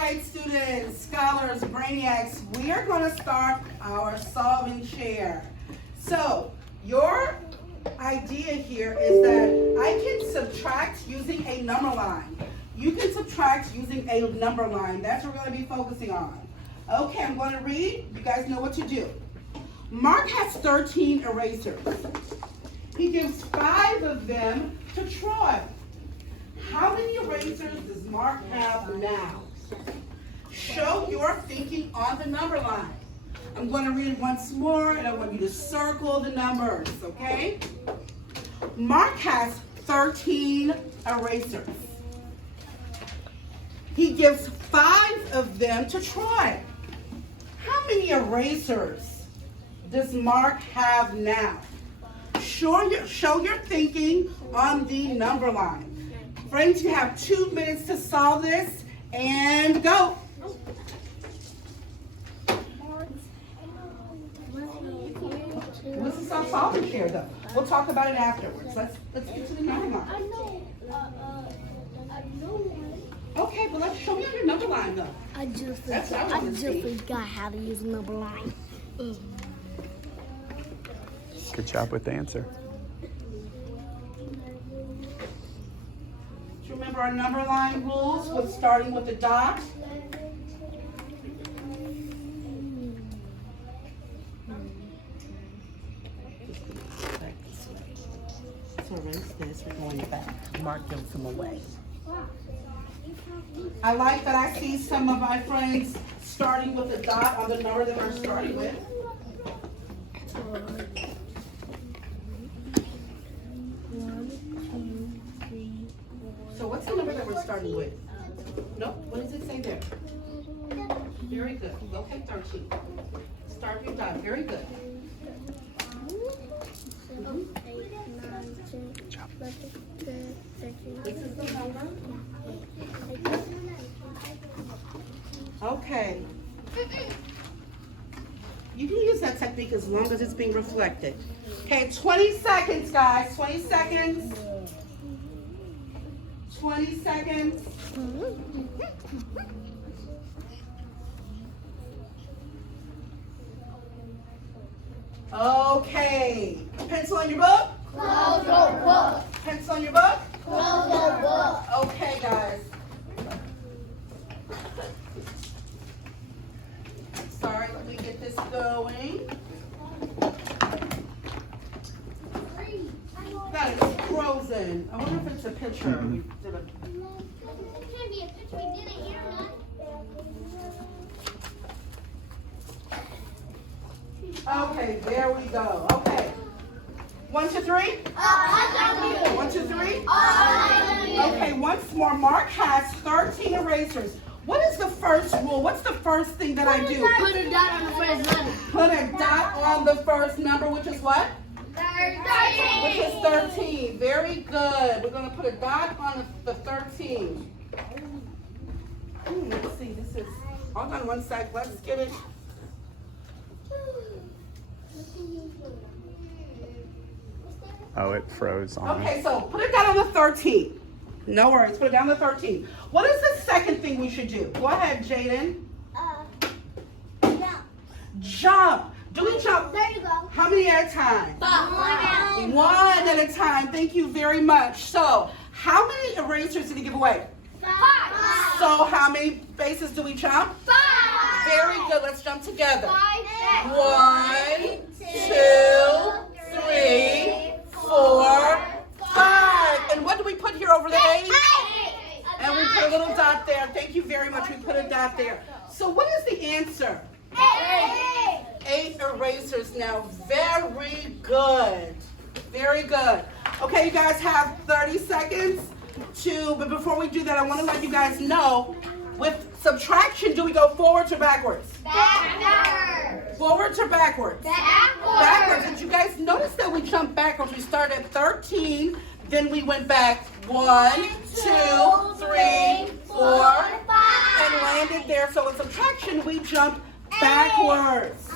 right, students, scholars, brainiacs, we are going to start our solving chair. So, your idea here is that I can subtract using a number line. You can subtract using a number line. That's what we're going to be focusing on. Okay, I'm going to read. You guys know what to do. Mark has 13 erasers. He gives 5 of them to Troy. How many erasers does Mark have now? Show your thinking on the number line. I'm going to read it once more, and I want you to circle the numbers, okay? Mark has 13 erasers. He gives 5 of them to Troy. How many erasers does Mark have now? Show your thinking on the number line. Friends, you have 2 minutes to solve this, and go. This is our solving chair, though. We'll talk about it afterwards. Let's get to the number line. I know one. Okay, but let's show me your number line, though. I just That's what I was gonna say. forgot how to use a number line. Good job with the answer. Do you remember our number line rules with starting with a dot? So erase this, we're going back. Mark gives them away. I like that I see some of my friends starting with a dot on the number that we're starting with. So what's the number that we're starting with? Nope, what does it say there? Very good. Okay, 13. Start your dot. Very good. This is the number. Okay. You can use that technique as long as it's being reflected. Okay, 20 seconds, guys. 20 seconds. 20 seconds. Okay. Pencil on your book? Close your book. Pencil on your book? Close your book. Okay, guys. Sorry, let me get this going. That is frozen. I wonder if it's a picture. We did a... It can't be a picture. We did it here, Okay, there we go. Okay. 1, 2, 3. 1, 2, 3. Okay, once more. Mark has 13 erasers. What is the first rule? What's the first thing that I do? Put a dot on the first letter. Put a dot on the first number, which is what? 13. Which is 13. Very good. We're going to put a dot on the 13. Let's see. This is, hold on one sec. Let's get it. Oh, it froze on me. Okay, so put it down on the 13. No worries. Put it down on the 13. What is the second thing we should do? Go ahead, Jaden. Jump. Do we jump? There you go. How many at a time? 1. One at a time. Thank you very much. So, how many erasers did he give away? 5. So, how many bases do we jump? 5. Very good. Let's jump together. 5. 1, 2, 3, 4, 5. And what do we put here over the 8? And we put a little dot there. Thank you very much. We put a dot there. So, what is the answer? 8 erasers now. Very good. Very good. Okay, you guys have 30 seconds but before we do that, I want to let you guys know, with subtraction, do we go forwards or backwards? Backwards. Forwards or backwards? Backwards. Did you guys notice that we jumped backwards? We started at 13, then we went back 1, 2, 3, 4, and landed there. So with subtraction, we jump backwards.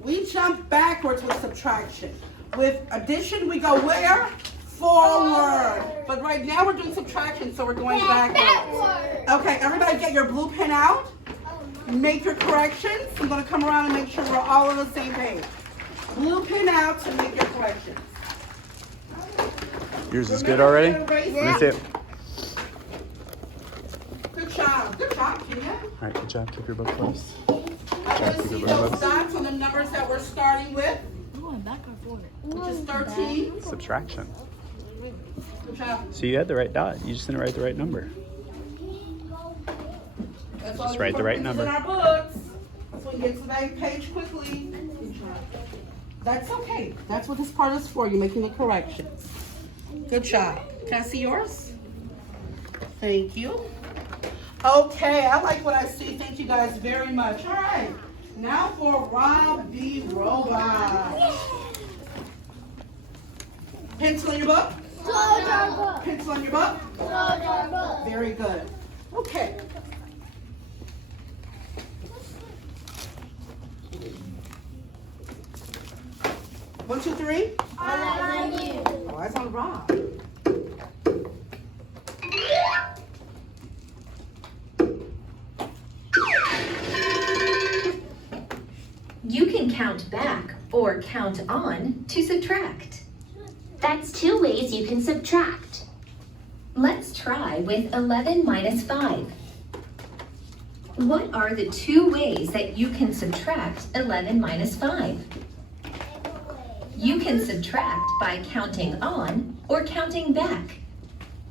We jump backwards with subtraction. With addition, we go where? Forward. But right now we're doing subtraction, so we're going backwards. Okay, everybody get your blue pen out. Make your corrections. I'm gonna come around and make sure we're all on the same page. Blue pen out to make your corrections. Yours is good already? Remember to erase Let me see it. Good job, Kenya. All right, good job. Keep your book close. I want to see those dots on the numbers that we're starting with, which is 13. Subtraction. Good job. So you had the right dot. You just didn't write the right number. That's Just all write the right in number. our books, so we can get to that page quickly. Good job. That's okay. That's what this part is for. You're making the corrections. Good job. Can I see yours? Thank you. Okay, I like what I see. Thank you guys very much. All right, now for Rob the Robot. Pencil in your book? Pencil in your book? Very good. Okay. One, two, three. Oh, that's on Rob. You can count back or count on to subtract. That's two ways you can subtract. Let's try with 11 minus 5. What are the two ways that you can subtract 11 minus 5? You can subtract by counting on or counting back.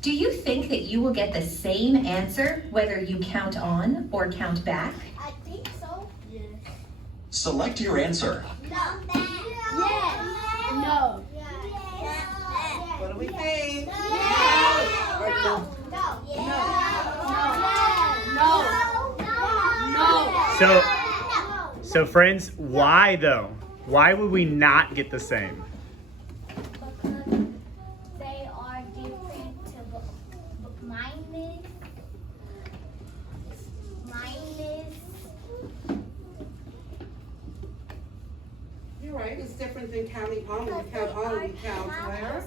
Do you think that you will get the same answer whether you count on or count back? I think so. Select your answer. No. Yes. No. What do we think? So friends, why though? Why would we not get the same? Because they are different to minus. You're right. It's different than counting on. When we count on, we count where?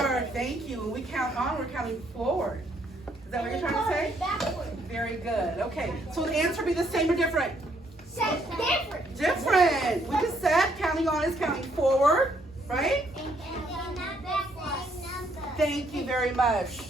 Forward. Thank you. When we count on, we're counting forward. Is that what you're trying to say? Backward. Very good. Okay. So the answer be the same or different? Different. Different. We just said counting on is counting forward, right? Thank you very much.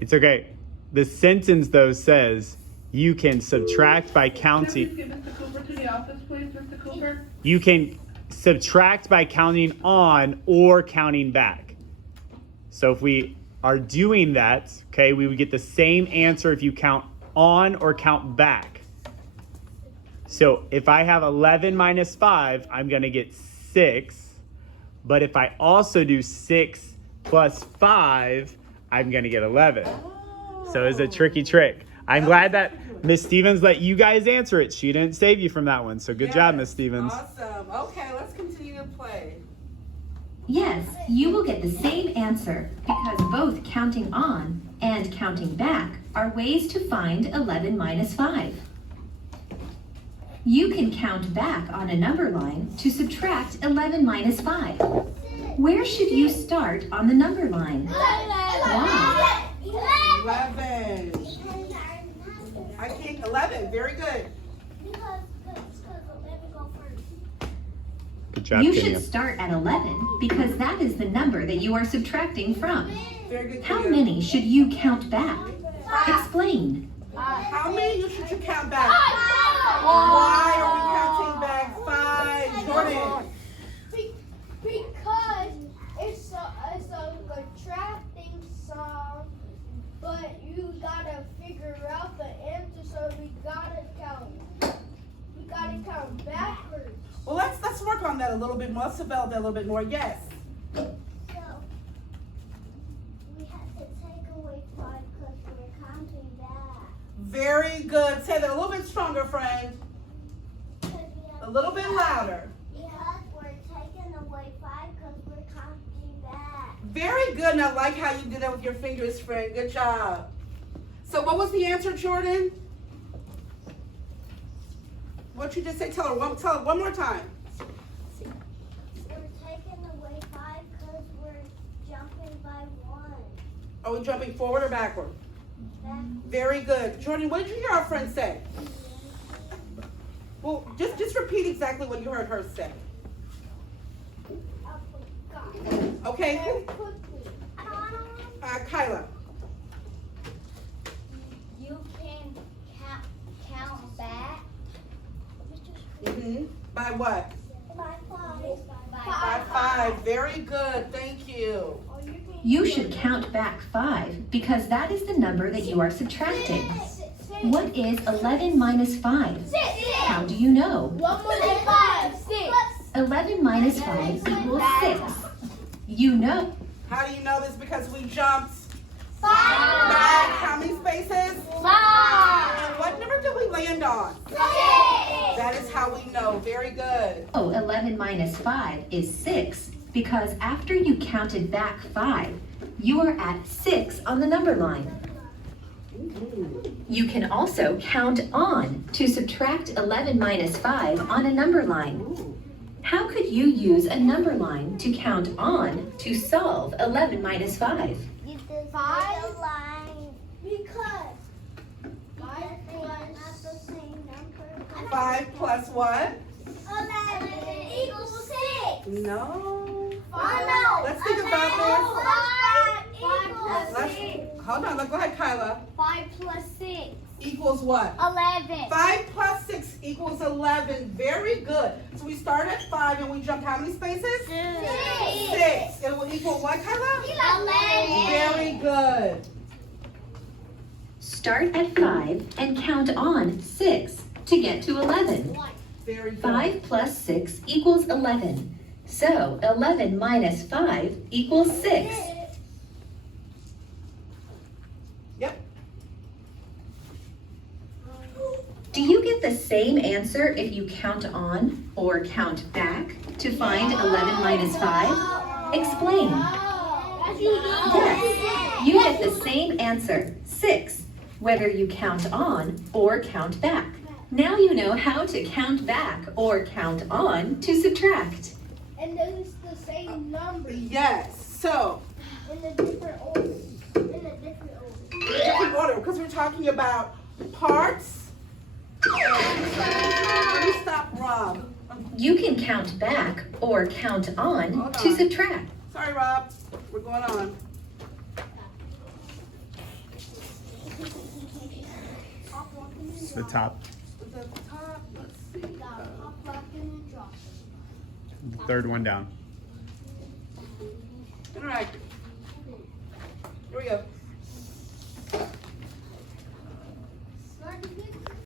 It's okay. The sentence though says you can subtract by counting. Give Mr. Cooper to the office, please, Mr. Cooper. You can subtract by counting on or counting back. So if we are doing that, okay, we would get the same answer if you count on or count back. So if I have 11 minus 5, I'm going to get 6. But if I also do 6 plus 5, I'm going to get 11. So it's a tricky trick. I'm glad that Miss Stevens let you guys answer it. She didn't save you from that one. So good job, Miss Stevens. Awesome. Okay, let's continue to play. Yes, you will get the same answer because both counting on and counting back are ways to find 11 minus 5. You can count back on a number line to subtract 11 minus 5. Where should you start on the number line? Why? 11. I think 11. Very good. Good job, You Kenya. should start at 11 because that is the number that you are subtracting from. Very good. How Kenya. many should you count back? Explain. How many should you count back? Why are we counting back 5? Jordan. Because it's a contracting song, but you gotta figure out the answer, so we gotta count backwards. Well, let's work on that a little bit more. Let's develop that a little bit more. Yes. So we have to take away 5 because we're counting back. Very good. Say that a little bit stronger, friend. A little bit louder. Because we're taking away 5 because we're counting back. Very good. And I like how you did that with your fingers, friend. Good job. So what was the answer, Jordan? What you just say? Tell her one more time. We're taking away 5 because we're Are we jumping forward or backward? Very good. Jordan, what did you hear our friend say? Well, just repeat exactly what you heard her say. Okay, Very quickly. Kyla. You can count back. By what? By By 5. Very good. Thank you. You should count back 5 because that is the number that you are subtracting. What is 11 minus 5? How do you know? 1 more than 5. 6. 11 minus 5 equals 6. You know. How do you know this? Because we jumped 5. back. How many spaces? 5. And what number did we land on? 6. That is how we know. Very good. Oh, 11 minus 5 is 6 because after you counted back 5, you are at 6 on the number line. You can also count on to subtract 11 minus 5 on a number line. How could you use a number line to count on to solve 11 minus 5? 5 line. Because 5 plus the same number. 5 plus what? 11 equals 6. No. Oh no. Let's think about this. 5 plus Let's, 6. hold on. Go ahead, Kyla. 5 plus 6. Equals what? 11. 5 plus 6 equals 11. Very good. So we start at 5 and we jump how many spaces? 6. It will equal what, Kyla? 11. Very good. Start at 5 and count on 6 to get to 11. Very good. 5 plus 6 equals 11. So 11 minus 5 equals 6. Yep. Do you get the same answer if you count on or count back to find 11 minus 5? Explain. Yes, you get the same answer, 6, whether you count on or count back. Now you know how to count back or count on to subtract. And then it's the same number Yes. So, in a different order. In a different order. different order because we're talking about parts. Let me stop, Rob. You can count back or count on Hold to on. subtract. Sorry, Rob. We're going on. The top, The top, let's see. the third one down. Interactive. Here we go.